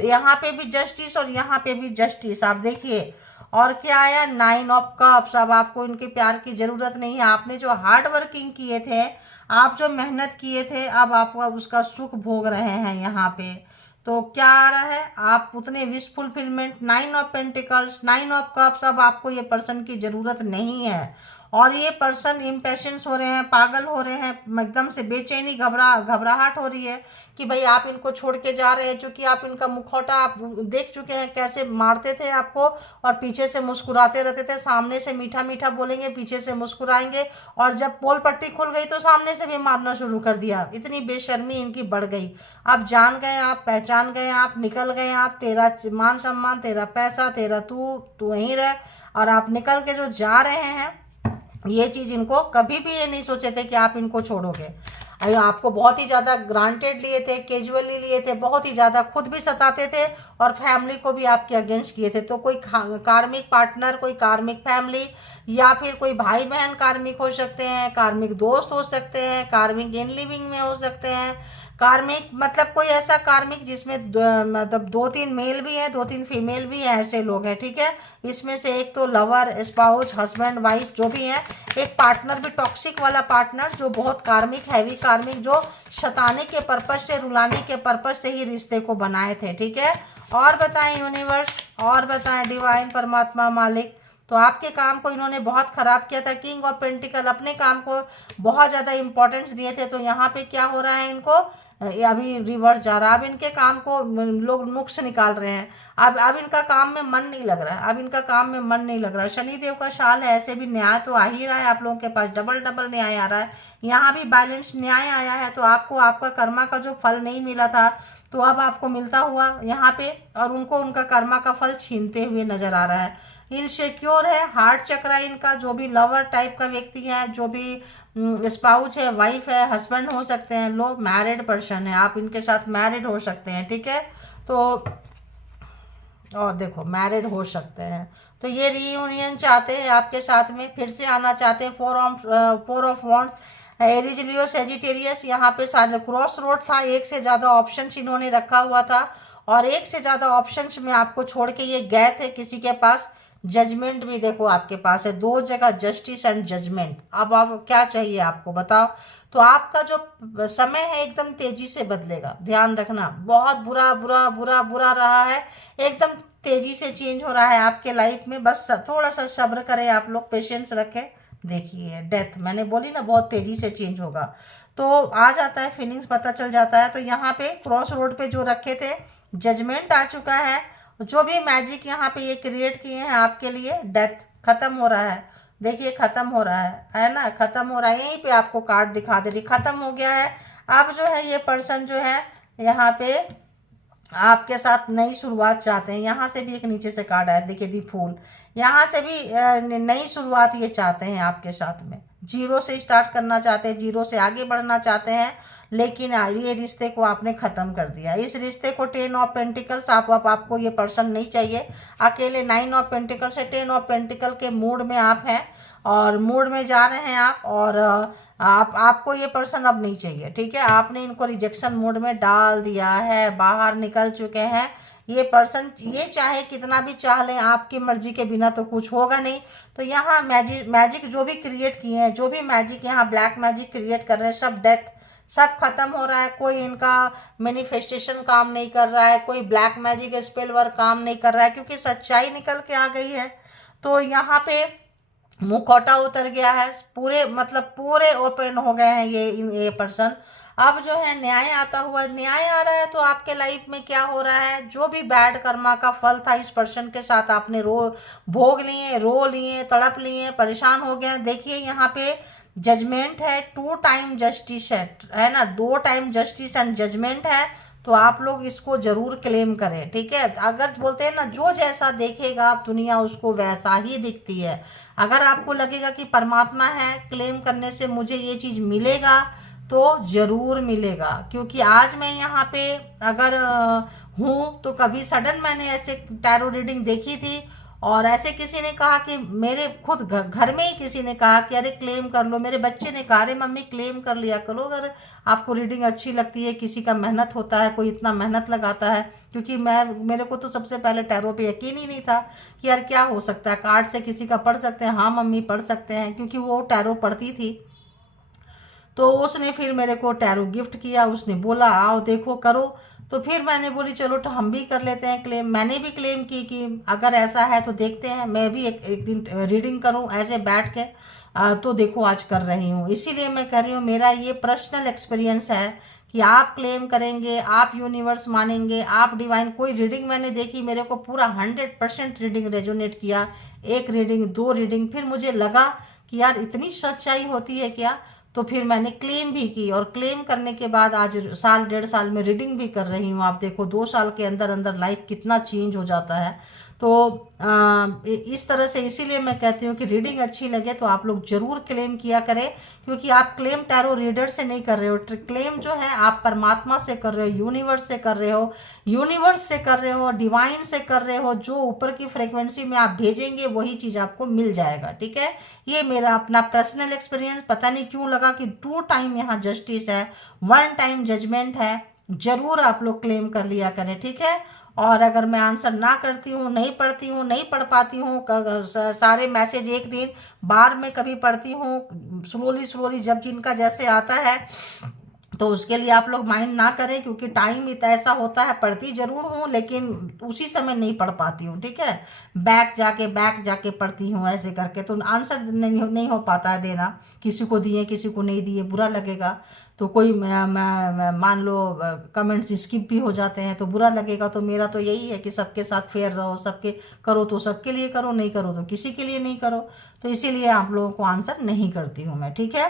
यहाँ पे भी जस्टिस और यहाँ पे भी जस्टिस, आप देखिए। और क्या आया, 9 ऑफ कप्स। अब आपको इनके प्यार की जरूरत नहीं है। आपने जो हार्ड वर्किंग किए थे, आप जो मेहनत किए थे, अब आप उसका सुख भोग रहे हैं यहाँ पे। तो क्या आ रहा है, आप उतने wish fulfilment, 9 of pentacles, 9 of cups. अब आपको ये पर्सन की जरूरत नहीं है। और ये पर्सन इम्पेशेंस हो रहे हैं, पागल हो रहे हैं, एकदम से बेचैनी, घबराहट हो रही है कि भाई आप इनको छोड़ के जा रहे हैं, क्योंकि आप इनका मुखौटा आप देख चुके हैं, कैसे मारते थे आपको और पीछे से मुस्कुराते रहते थे। सामने से मीठा मीठा बोलेंगे, पीछे से मुस्कुराएंगे, और जब पोल पट्टी खुल गई तो सामने से भी मारना शुरू कर दिया। इतनी बेशर्मी इनकी बढ़ गई। आप जान गए, आप पहचान गए, आप निकल गए, आप तेरा मान सम्मान, तेरा पैसा, तेरा तू वहीं रह, और आप निकल के जो जा रहे हैं, ये चीज़ इनको कभी भी ये नहीं सोचे थे कि आप इनको छोड़ोगे। आपको बहुत ही ज़्यादा ग्रांटेड लिए थे, कैजुअली लिए थे, बहुत ही ज़्यादा खुद भी सताते थे और फैमिली को भी आपके अगेंस्ट किए थे। तो कोई कार्मिक पार्टनर, कोई कार्मिक फैमिली, या फिर कोई भाई बहन कार्मिक हो सकते हैं, कार्मिक दोस्त हो सकते हैं, कार्मिक इन लिविंग में हो सकते हैं, कार्मिक मतलब कोई ऐसा कार्मिक जिसमें मतलब 2-3 मेल भी है, 2-3 फीमेल भी है, ऐसे लोग हैं, ठीक है। इसमें से एक तो लवर, स्पाउस, हस्बैंड, वाइफ जो भी है, एक पार्टनर भी टॉक्सिक वाला पार्टनर जो बहुत कार्मिक, हैवी कार्मिक, जो शताने के पर्पज से, रुलाने के पर्पज से ही रिश्ते को बनाए थे, ठीक है। और बताएं यूनिवर्स, और बताएं डिवाइन परमात्मा मालिक, तो आपके काम को इन्होंने बहुत खराब किया था। किंग ऑफ पेंटिकल अपने काम को बहुत ज़्यादा इंपॉर्टेंस दिए थे, तो यहाँ पे क्या हो रहा है, इनको अभी रिवर्स जा रहा है। अब इनके काम को लोग नुक्स निकाल रहे हैं। अब इनका काम में मन नहीं लग रहा है, अब इनका काम में मन नहीं लग रहा है। शनिदेव का शाल है, ऐसे भी न्याय तो आ ही रहा है आप लोगों के पास, डबल डबल न्याय आ रहा है। यहाँ भी बैलेंस न्याय आया है, तो आपको आपका कर्मा का जो फल नहीं मिला था, तो अब आपको मिलता हुआ यहाँ पे, और उनको उनका कर्मा का फल छीनते हुए नजर आ रहा है। इनसिक्योर है, हार्ट चक्र है इनका, जो भी लवर टाइप का व्यक्ति है, जो भी स्पाउस है, वाइफ है, हस्बैंड हो सकते हैं लोग, मैरिड पर्सन है, आप इनके साथ मैरिड हो सकते हैं, ठीक है। तो और देखो मैरिड हो सकते हैं, तो ये रीयूनियन चाहते हैं आपके साथ में, फिर से आना चाहते हैं। 4 of wands, Aries, Leo, Sagittarius, यहाँ पे सारे क्रॉस रोड था, एक से ज़्यादा ऑप्शंस इन्होंने रखा हुआ था, और एक से ज़्यादा ऑप्शंस में आपको छोड़ के ये गए थे किसी के पास। जजमेंट भी देखो आपके पास है, 2 जगह जस्टिस एंड जजमेंट। अब आप क्या चाहिए आपको बताओ। तो आपका जो समय है एकदम तेजी से बदलेगा, ध्यान रखना। बहुत बुरा बुरा बुरा बुरा रहा है, एकदम तेजी से चेंज हो रहा है आपके लाइफ में। बस थोड़ा सा सब्र करें आप लोग, पेशेंस रखें। देखिए डेथ मैंने बोली ना, बहुत तेजी से चेंज होगा, तो आ जाता है, फीलिंग्स पता चल जाता है। तो यहाँ पे क्रॉस रोड पे जो रखे थे, जजमेंट आ चुका है। जो भी मैजिक यहाँ पे ये क्रिएट किए हैं आपके लिए, डेथ खत्म हो रहा है। देखिए खत्म हो रहा है ना, खत्म हो रहा है। यहीं पे आपको कार्ड दिखा दे रही, खत्म हो गया है। अब जो है ये पर्सन जो है यहाँ पे आपके साथ नई शुरुआत चाहते हैं। यहाँ से भी एक नीचे से कार्ड आया, देखिए दी फूल, यहाँ से भी नई शुरुआत ये चाहते हैं आपके साथ में। जीरो से स्टार्ट करना चाहते हैं, जीरो से आगे बढ़ना चाहते हैं, लेकिन ये रिश्ते को आपने ख़त्म कर दिया। इस रिश्ते को 10 ऑफ पेंटिकल्स, आपको ये पर्सन नहीं चाहिए। अकेले 9 ऑफ पेंटिकल से 10 ऑफ पेंटिकल के मूड में आप हैं, और मूड में जा रहे हैं आप, और आपको ये पर्सन अब नहीं चाहिए, ठीक है। आपने इनको रिजेक्शन मोड में डाल दिया है, बाहर निकल चुके हैं। ये पर्सन ये चाहे कितना भी चाह लें, आपकी मर्जी के बिना तो कुछ होगा नहीं। तो यहाँ मैजिक जो भी क्रिएट किए हैं, जो भी मैजिक यहाँ ब्लैक मैजिक क्रिएट कर रहे हैं, सब डेथ, सब खत्म हो रहा है। कोई इनका मैनिफेस्टेशन काम नहीं कर रहा है, कोई ब्लैक मैजिक स्पेल वर्क काम नहीं कर रहा है, क्योंकि सच्चाई निकल के आ गई है। तो यहाँ पे मुखौटा उतर गया है, पूरे मतलब पूरे ओपन हो गए हैं ये पर्सन। अब जो है न्याय आता हुआ, न्याय आ रहा है। तो आपके लाइफ में क्या हो रहा है, जो भी बैड कर्मा का फल था इस पर्सन के साथ, आपने भोग लिए, रो लिए, तड़प लिए, परेशान हो गए। देखिए यहाँ पे जजमेंट है, 2 टाइम जस्टिस है ना, 2 टाइम जस्टिस एंड जजमेंट है। तो आप लोग इसको जरूर क्लेम करें, ठीक है। अगर बोलते हैं ना, जो जैसा देखेगा दुनिया उसको वैसा ही दिखती है। अगर आपको लगेगा कि परमात्मा है, क्लेम करने से मुझे ये चीज़ मिलेगा, तो ज़रूर मिलेगा। क्योंकि आज मैं यहाँ पे अगर हूँ, तो कभी सडन मैंने ऐसे टैरो रीडिंग देखी थी, और ऐसे किसी ने कहा कि मेरे खुद घर में ही किसी ने कहा कि अरे क्लेम कर लो। मेरे बच्चे ने कहा अरे मम्मी क्लेम कर लिया करो, अगर आपको रीडिंग अच्छी लगती है। किसी का मेहनत होता है, कोई इतना मेहनत लगाता है। क्योंकि मेरे को तो सबसे पहले टैरो पे यकीन ही नहीं था कि यार क्या हो सकता है, कार्ड से किसी का पढ़ सकते हैं। हाँ मम्मी पढ़ सकते हैं, क्योंकि वो टैरो पढ़ती थी। तो उसने फिर मेरे को टैरो गिफ्ट किया, उसने बोला आओ देखो करो। तो फिर मैंने बोली चलो तो हम भी कर लेते हैं क्लेम। मैंने भी क्लेम की कि अगर ऐसा है तो देखते हैं, मैं भी एक दिन रीडिंग करूं ऐसे बैठ के। तो देखो आज कर रही हूँ। इसीलिए मैं कह रही हूँ, मेरा ये पर्सनल एक्सपीरियंस है कि आप क्लेम करेंगे, आप यूनिवर्स मानेंगे, आप डिवाइन। कोई रीडिंग मैंने देखी, मेरे को पूरा 100% रीडिंग रेजोनेट किया, एक रीडिंग, दो रीडिंग, फिर मुझे लगा कि यार इतनी सच्चाई होती है क्या, तो फिर मैंने क्लेम भी की, और क्लेम करने के बाद आज साल 1.5 साल में रीडिंग भी कर रही हूँ। आप देखो 2 साल के अंदर अंदर लाइफ कितना चेंज हो जाता है। तो इस तरह से, इसीलिए मैं कहती हूँ कि रीडिंग अच्छी लगे तो आप लोग जरूर क्लेम किया करें, क्योंकि आप क्लेम टैरो रीडर से नहीं कर रहे हो, क्लेम जो है आप परमात्मा से कर रहे हो, यूनिवर्स से कर रहे हो, यूनिवर्स से कर रहे हो, डिवाइन से कर रहे हो। जो ऊपर की फ्रीक्वेंसी में आप भेजेंगे वही चीज आपको मिल जाएगा। ठीक है, ये मेरा अपना पर्सनल एक्सपीरियंस। पता नहीं क्यों लगा कि 2 टाइम यहाँ जस्टिस है, 1 टाइम जजमेंट है। जरूर आप लोग क्लेम कर लिया करें, ठीक है। और अगर मैं आंसर ना करती हूँ, नहीं पढ़ती हूँ, नहीं पढ़ पाती हूँ, सारे मैसेज एक दिन बार में कभी पढ़ती हूँ, स्लोली स्लोली जब जिनका जैसे आता है, तो उसके लिए आप लोग माइंड ना करें, क्योंकि टाइम इतना ऐसा होता है, पढ़ती जरूर हूँ लेकिन उसी समय नहीं पढ़ पाती हूँ। ठीक है, बैक जाके पढ़ती हूँ ऐसे करके, तो आंसर नहीं हो पाता है देना। किसी को दिए, किसी को नहीं दिए, बुरा लगेगा। तो कोई मान लो कमेंट्स स्किप भी हो जाते हैं तो बुरा लगेगा। तो मेरा तो यही है कि सबके साथ फेयर रहो, सबके करो तो सबके लिए करो, नहीं करो तो किसी के लिए नहीं करो। तो इसीलिए आप लोगों को आंसर नहीं करती हूँ मैं। ठीक है,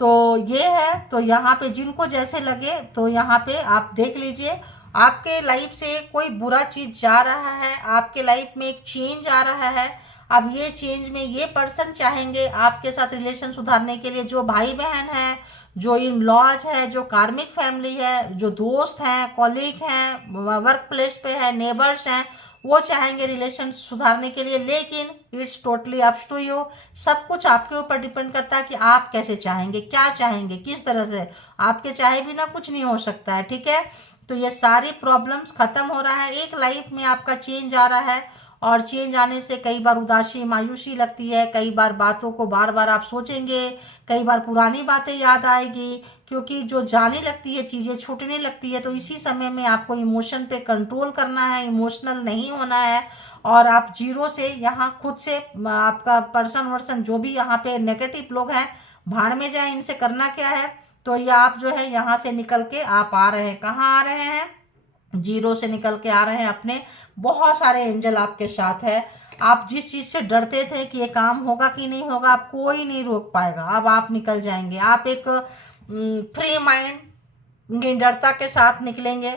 तो ये है। तो यहाँ पे जिनको जैसे लगे, तो यहाँ पे आप देख लीजिए, आपके लाइफ से कोई बुरा चीज जा रहा है, आपके लाइफ में एक चेंज आ रहा है। अब ये चेंज में ये पर्सन चाहेंगे आपके साथ रिलेशन सुधारने के लिए, जो भाई बहन है, जो इन लॉज है, जो कार्मिक फैमिली है, जो दोस्त हैं, कॉलीग हैं, वर्क प्लेस पे है, नेबर्स हैं, वो चाहेंगे रिलेशन सुधारने के लिए। लेकिन it's totally up to you, सब कुछ आपके ऊपर डिपेंड करता है कि आप कैसे चाहेंगे, क्या चाहेंगे, किस तरह से। आपके चाहे बिना कुछ नहीं हो सकता है। ठीक है, तो ये सारी प्रॉब्लम्स खत्म हो रहा है, एक लाइफ में आपका चेंज आ रहा है। और चेंज आने से कई बार उदासी, मायूसी लगती है, कई बार बातों को बार बार आप सोचेंगे, कई बार पुरानी बातें याद आएगी, क्योंकि जो जाने लगती है, चीज़ें छूटने लगती है। तो इसी समय में आपको इमोशन पे कंट्रोल करना है, इमोशनल नहीं होना है। और आप जीरो से यहाँ खुद से, आपका पर्सन वर्सन जो भी यहाँ पे नेगेटिव लोग हैं, भाड़ में जाए, इनसे करना क्या है। तो ये आप जो है यहाँ से निकल के आप आ रहे हैं, कहाँ आ रहे हैं, जीरो से निकल के आ रहे हैं अपने। बहुत सारे एंजल आपके साथ है। आप जिस चीज से डरते थे कि ये काम होगा कि नहीं होगा, आप कोई नहीं रोक पाएगा। अब आप निकल जाएंगे, आप एक फ्री माइंड, निडरता के साथ निकलेंगे।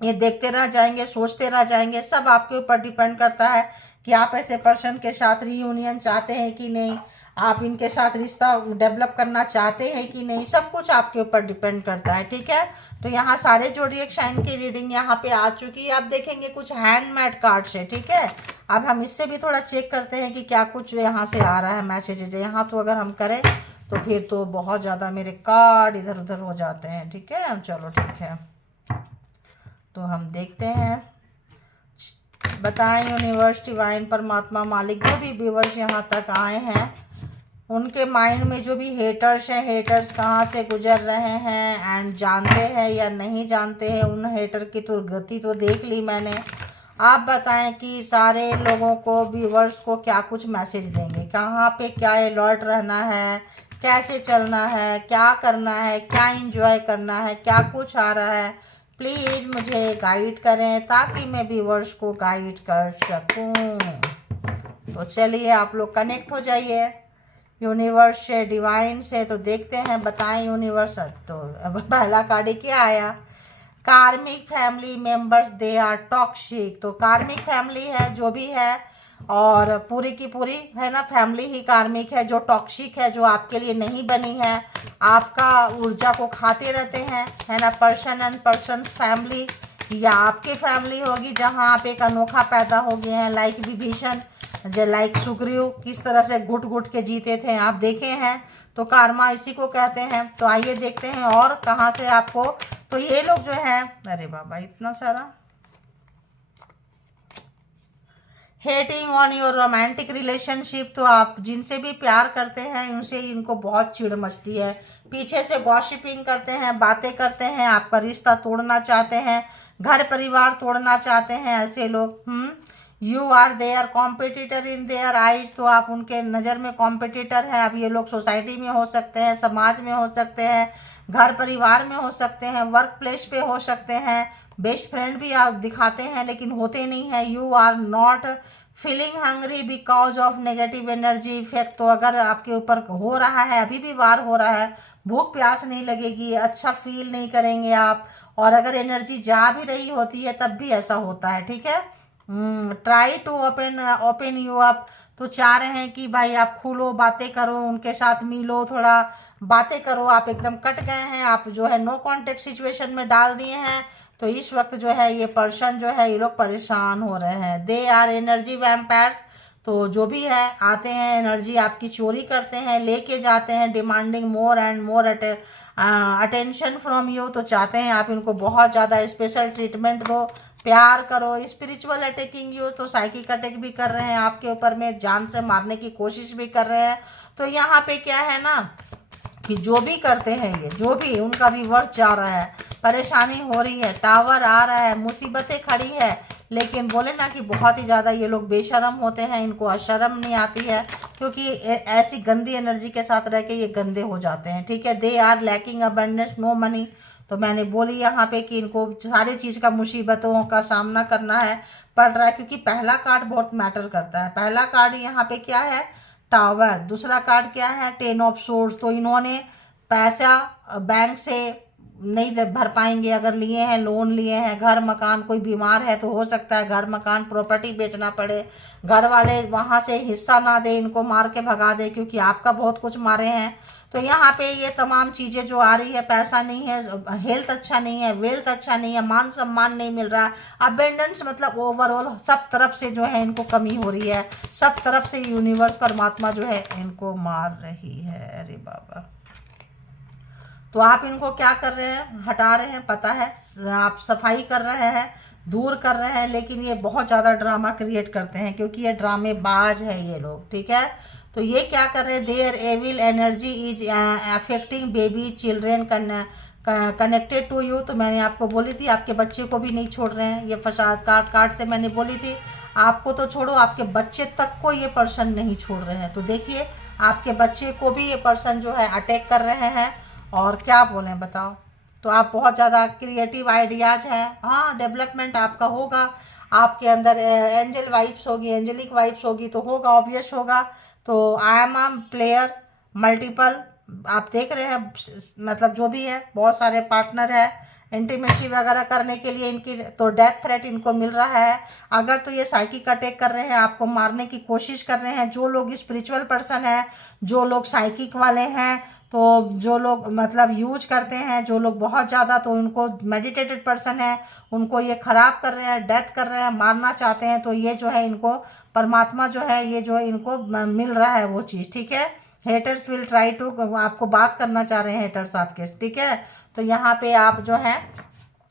ये देखते रह जाएंगे, सोचते रह जाएंगे। सब आपके ऊपर डिपेंड करता है कि आप ऐसे पर्सन के साथ रीयूनियन चाहते हैं कि नहीं, आप इनके साथ रिश्ता डेवलप करना चाहते हैं कि नहीं, सब कुछ आपके ऊपर डिपेंड करता है। ठीक है, तो यहाँ सारे जोडिएक साइन की रीडिंग यहाँ पे आ चुकी है। आप देखेंगे कुछ हैंडमेड कार्ड्स है। ठीक है, अब हम इससे भी थोड़ा चेक करते हैं कि क्या कुछ यहाँ से आ रहा है मैसेजेज। यहाँ तो अगर हम करें तो फिर तो बहुत ज़्यादा मेरे कार्ड इधर उधर हो जाते हैं। ठीक है, चलो ठीक है, तो हम देखते हैं। बताएं यूनिवर्स, डिवाइन, परमात्मा, मालिक, जो भी व्यूअर्स यहाँ तक आए हैं, उनके माइंड में जो भी हेटर्स हैं, हेटर्स कहाँ से गुजर रहे हैं, एंड जानते हैं या नहीं जानते हैं। उन हेटर की तो गति तो देख ली मैंने। आप बताएं कि सारे लोगों को, व्यूअर्स को क्या कुछ मैसेज देंगे, कहाँ पे क्या अलर्ट रहना है, कैसे चलना है, क्या करना है, क्या एंजॉय करना है, क्या कुछ आ रहा है। प्लीज़ मुझे गाइड करें ताकि मैं व्यूअर्स को गाइड कर सकूं। तो चलिए आप लोग कनेक्ट हो जाइए यूनिवर्स से, डिवाइन से। तो देखते हैं, बताएं यूनिवर्स। तो अब पहला कार्ड क्या आया, karmic family members they are toxic. तो कार्मिक फैमिली है जो भी है, और पूरी की पूरी है ना फैमिली ही कार्मिक है, जो टॉक्सिक है, जो आपके लिए नहीं बनी है, आपका ऊर्जा को खाते रहते हैं, है ना। पर्सन एंड पर्सन फैमिली, या आपकी फैमिली होगी जहां आप एक अनोखा पैदा हो गए हैं, लाइक विभीषण, जो लाइक सुग्रीव किस तरह से घुट घुट के जीते थे, आप देखे हैं। तो कार्मा इसी को कहते हैं। तो आइए देखते हैं और कहाँ से आपको। तो ये लोग जो हैं, अरे बाबा इतना सारा, hating on your romantic relationship. तो आप जिनसे भी प्यार करते हैं उनसे इनको बहुत चिढ़ मचती है, पीछे से गॉसिपिंग करते हैं, बातें करते हैं, आपका रिश्ता तोड़ना चाहते हैं, घर परिवार तोड़ना चाहते हैं ऐसे लोग। You are their competitor in their eyes, तो आप उनके नज़र में कॉम्पिटिटर हैं। अब ये लोग सोसाइटी में हो सकते हैं, समाज में हो सकते हैं, घर परिवार में हो सकते हैं, वर्क प्लेस पे हो सकते हैं, बेस्ट फ्रेंड भी आप दिखाते हैं लेकिन होते नहीं हैं। You are not feeling hungry because of negative energy effect, तो अगर आपके ऊपर हो रहा है, अभी भी वार हो रहा है, भूख प्यास नहीं लगेगी, अच्छा फील नहीं करेंगे आप, और अगर एनर्जी जा भी रही होती है तब भी ऐसा होता है। ठीक है, try to open open you up, तो चाह रहे हैं कि भाई आप खुलो, बातें करो, उनके साथ मिलो, थोड़ा बातें करो। आप एकदम कट गए हैं, आप जो है नो कांटेक्ट सिचुएशन में डाल दिए हैं, तो इस वक्त जो है ये पर्सन जो है ये लोग परेशान हो रहे हैं। दे आर एनर्जी वैम्पायर्स, तो जो भी है आते हैं, एनर्जी आपकी चोरी करते हैं, लेके जाते हैं, demanding more and more attention from you, तो चाहते हैं आप इनको बहुत ज़्यादा स्पेशल ट्रीटमेंट दो, प्यार करो। स्पिरिचुअल अटैकिंग यू, तो साइकिक अटैक भी कर रहे हैं आपके ऊपर में, जान से मारने की कोशिश भी कर रहे हैं। तो यहाँ पे क्या है ना कि जो भी करते हैं ये, जो भी उनका रिवर्स जा रहा है, परेशानी हो रही है, टावर आ रहा है, मुसीबतें खड़ी है, लेकिन बोले ना कि बहुत ही ज़्यादा ये लोग बेशरम होते हैं, इनको अशर्म नहीं आती है, क्योंकि ऐसी गंदी एनर्जी के साथ रह के ये गंदे हो जाते हैं। ठीक है, they are lacking abundance no money, तो मैंने बोली यहाँ पे कि इनको सारी चीज़ का मुसीबतों का सामना करना है पड़ रहा है, क्योंकि पहला कार्ड बहुत मैटर करता है। पहला कार्ड यहाँ पे क्या है, टावर, दूसरा कार्ड क्या है, टेन ऑफ सोर्स, तो इन्होंने पैसा बैंक से नहीं भर पाएंगे, अगर लिए हैं, लोन लिए हैं, घर मकान, कोई बीमार है तो हो सकता है घर मकान प्रॉपर्टी बेचना पड़े, घर वाले वहाँ से हिस्सा ना दे, इनको मार के भगा दे, क्योंकि आपका बहुत कुछ मारे हैं। तो यहाँ पे ये तमाम चीज़ें जो आ रही है, पैसा नहीं है, हेल्थ अच्छा नहीं है, वेल्थ अच्छा नहीं है, मान सम्मान नहीं मिल रहा, अबेंडेंस, मतलब ओवरऑल सब तरफ से जो है इनको कमी हो रही है, सब तरफ से यूनिवर्स परमात्मा जो है इनको मार रही है। अरे बाबा, तो आप इनको क्या कर रहे हैं, हटा रहे हैं, पता है, आप सफाई कर रहे हैं, दूर कर रहे हैं, लेकिन ये बहुत ज़्यादा ड्रामा क्रिएट करते हैं, क्योंकि ये ड्रामेबाज है ये लोग। ठीक है, तो ये क्या कर रहे हैं, their evil energy is affecting baby children connected to you, तो मैंने आपको बोली थी आपके बच्चे को भी नहीं छोड़ रहे हैं, ये फसाद कार्ड से मैंने बोली थी, आपको तो छोड़ो, आपके बच्चे तक को ये पर्सन नहीं छोड़ रहे हैं। तो देखिए, आपके बच्चे को भी ये पर्सन जो है अटैक कर रहे हैं, और क्या बोलें बताओ। तो आप बहुत ज़्यादा क्रिएटिव आइडियाज़ हैं, हाँ, डेवलपमेंट आपका होगा, आपके अंदर एंजल वाइब्स होगी, एंजलिक वाइब्स होगी, तो होगा, ऑब्वियस होगा। तो I am a player multiple, आप देख रहे हैं, मतलब जो भी है, बहुत सारे पार्टनर है, इंटीमेसी वगैरह करने के लिए इनकी, तो डेथ थ्रेट इनको मिल रहा है। अगर तो ये साइकिक अटैक कर रहे हैं, आपको मारने की कोशिश कर रहे हैं, जो लोग स्पिरिचुअल पर्सन है, जो लोग साइकिक वाले हैं, तो जो लोग मतलब यूज करते हैं, जो लोग बहुत ज़्यादा, तो उनको मेडिटेटेड पर्सन है, उनको ये ख़राब कर रहे हैं, डेथ कर रहे हैं, मारना चाहते हैं, तो ये जो है इनको परमात्मा जो है ये जो इनको मिल रहा है वो चीज़। ठीक है, हेटर्स विल ट्राई टू, आपको बात करना चाह रहे हैं हेटर्स आपके। ठीक है, तो यहाँ पे आप जो है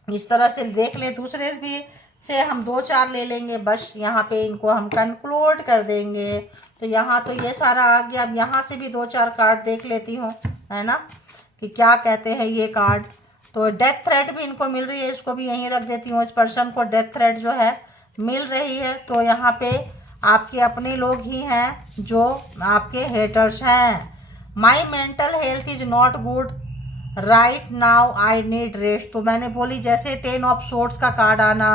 इस तरह से देख लें, दूसरे भी से हम 2-4 ले लेंगे, बस यहाँ पे इनको हम कंक्लूड कर देंगे। तो यहाँ तो ये सारा आ गया, अब यहाँ से भी 2-4 कार्ड देख लेती हूँ, है ना, कि क्या कहते हैं ये कार्ड। तो डेथ थ्रेट भी इनको मिल रही है, इसको भी यहीं रख देती हूँ, इस पर्सन को डेथ थ्रेट जो है मिल रही है। तो यहाँ पे आपके अपने लोग ही हैं जो आपके हेटर्स हैं। माई mental health is not good right now, I need rest, तो मैंने बोली जैसे 10 ऑफ सोर्ड्स का कार्ड आना,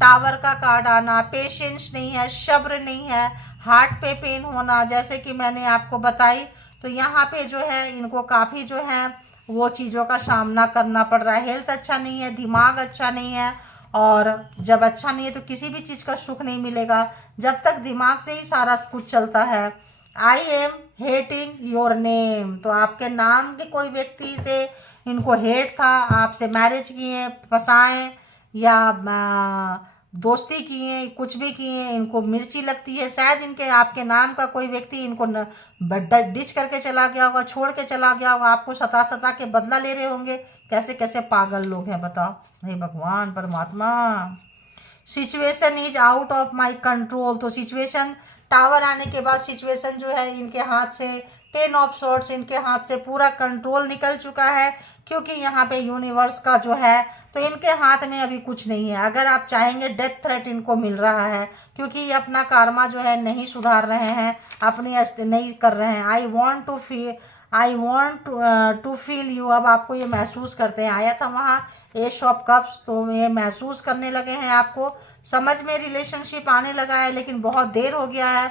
टावर का कार्ड आना, पेशेंस नहीं है, सब्र नहीं है, हार्ट पे पेन होना, जैसे कि मैंने आपको बताई। तो यहाँ पे जो है इनको काफ़ी जो है वो चीज़ों का सामना करना पड़ रहा है, हेल्थ अच्छा नहीं है, दिमाग अच्छा नहीं है, और जब अच्छा नहीं है तो किसी भी चीज़ का सुख नहीं मिलेगा, जब तक दिमाग से ही सारा कुछ चलता है। I am hating your name, तो आपके नाम के कोई व्यक्ति से इनको हेट था, आपसे मैरिज किए, फंसाएं, या दोस्ती किए, कुछ भी किए, इनको मिर्ची लगती है, शायद इनके आपके नाम का कोई व्यक्ति इनको डिच करके चला गया होगा, छोड़ के चला गया होगा, आपको सता के बदला ले रहे होंगे। कैसे कैसे पागल लोग हैं बताओ, हे भगवान परमात्मा। Situation is out of my control, तो सिचुएशन, टावर आने के बाद सिचुएशन जो है इनके हाथ से, 10 ऑफ सॉर्ड्स इनके हाथ से पूरा कंट्रोल निकल चुका है, क्योंकि यहाँ पे यूनिवर्स का जो है तो इनके हाथ में अभी कुछ नहीं है। अगर आप चाहेंगे डेथ थ्रेट इनको मिल रहा है, क्योंकि ये अपना कार्मा जो है नहीं सुधार रहे हैं, अपनी नहीं कर रहे हैं। I want to feel you, अब आपको ये महसूस करते हैं। आया था वहाँ एस ऑफ कप्स, तो ये महसूस करने लगे हैं, आपको समझ में रिलेशनशिप आने लगा है, लेकिन बहुत देर हो गया है।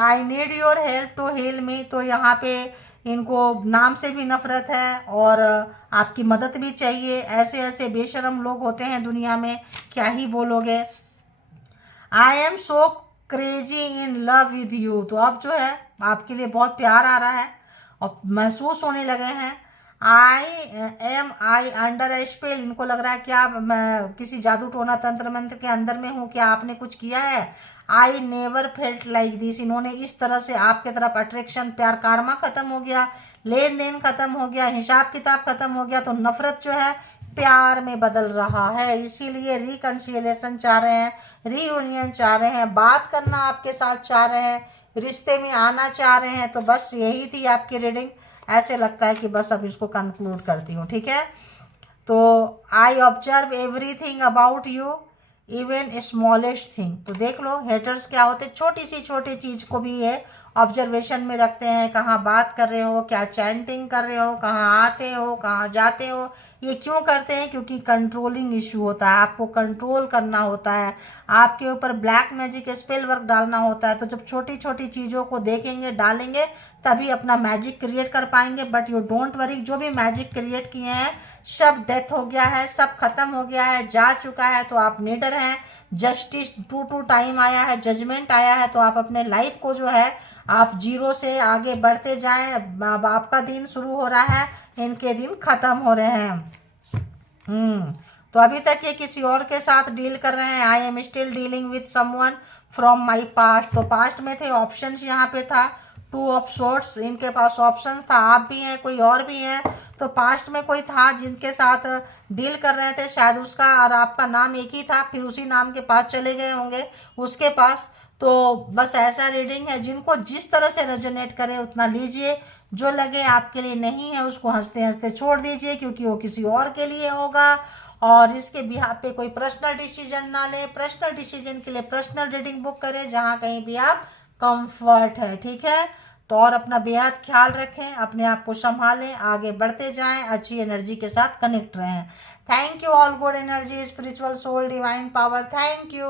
I need your help to heal me, तो यहाँ पे इनको नाम से भी नफरत है और आपकी मदद भी चाहिए। ऐसे ऐसे बेशरम लोग होते हैं दुनिया में, क्या ही बोलोगे। I am so crazy in love with you, तो अब जो है आपके लिए बहुत प्यार आ रहा है और महसूस होने लगे हैं। आई अंडर ए स्पेल, इनको लग रहा है क्या मैं किसी जादू टोना तंत्र मंत्र के अंदर में हूँ, क्या आपने कुछ किया है। I never felt like this, इन्होंने इस तरह से आपके तरफ अट्रैक्शन, प्यार, कार्मा खत्म हो गया, लेन देन खत्म हो गया, हिसाब किताब खत्म हो गया, तो नफरत जो है प्यार में बदल रहा है। इसीलिए रिकंसिलिएशन चाह रहे हैं, रीयूनियन चाह रहे हैं, बात करना आपके साथ चाह रहे हैं, रिश्ते में आना चाह रहे हैं। तो बस यही थी आपकी रीडिंग। ऐसे लगता है कि बस अब इसको कंक्लूड करती हूँ, ठीक है। तो I observe everything about you, even smallest thing, तो देख लो हेटर्स क्या होते, छोटी सी छोटी चीज को भी ये ऑब्जर्वेशन में रखते हैं। कहाँ बात कर रहे हो, क्या चैंटिंग कर रहे हो, कहाँ आते हो, कहाँ जाते हो, ये क्यों करते हैं, क्योंकि कंट्रोलिंग इश्यू होता है, आपको कंट्रोल करना होता है, आपके ऊपर ब्लैक मैजिक स्पेल वर्क डालना होता है। तो जब छोटी छोटी चीज़ों को देखेंगे, डालेंगे, तभी अपना मैजिक क्रिएट कर पाएंगे। बट यू डोंट वरी, जो भी मैजिक क्रिएट किए हैं सब डेथ हो गया है, सब खत्म हो गया है, जा चुका है। तो आप नीडर हैं, जस्टिस टू टाइम आया है, जजमेंट आया है। तो आप अपने लाइफ को जो है आप जीरो से आगे बढ़ते जाएं। अब आपका दिन शुरू हो रहा है, इनके दिन खत्म हो रहे हैं। तो अभी तक ये किसी और के साथ डील कर रहे हैं। I am still dealing with someone from my past, तो पास्ट में थे, ऑप्शंस यहाँ पे था 2 ऑफ सोर्ट्स, इनके पास ऑप्शंस था, आप भी हैं, कोई और भी है। तो पास्ट में कोई था जिनके साथ डील कर रहे थे, शायद उसका और आपका नाम एक ही था, फिर उसी नाम के पास चले गए होंगे उसके पास। तो बस ऐसा रीडिंग है, जिनको जिस तरह से रेजोनेट करे उतना लीजिए, जो लगे आपके लिए नहीं है उसको हंसते हंसते छोड़ दीजिए, क्योंकि वो किसी और के लिए होगा। और इसके बिहाफ पे कोई पर्सनल डिसीजन ना ले, पर्सनल डिसीजन के लिए पर्सनल रीडिंग बुक करें, जहाँ कहीं भी आप कंफर्ट है, ठीक है। तो और अपना बेहद ख्याल रखें, अपने आप को संभालें, आगे बढ़ते जाएं, अच्छी एनर्जी के साथ कनेक्ट रहें। Thank you all, good energy, spiritual soul, divine power, thank you.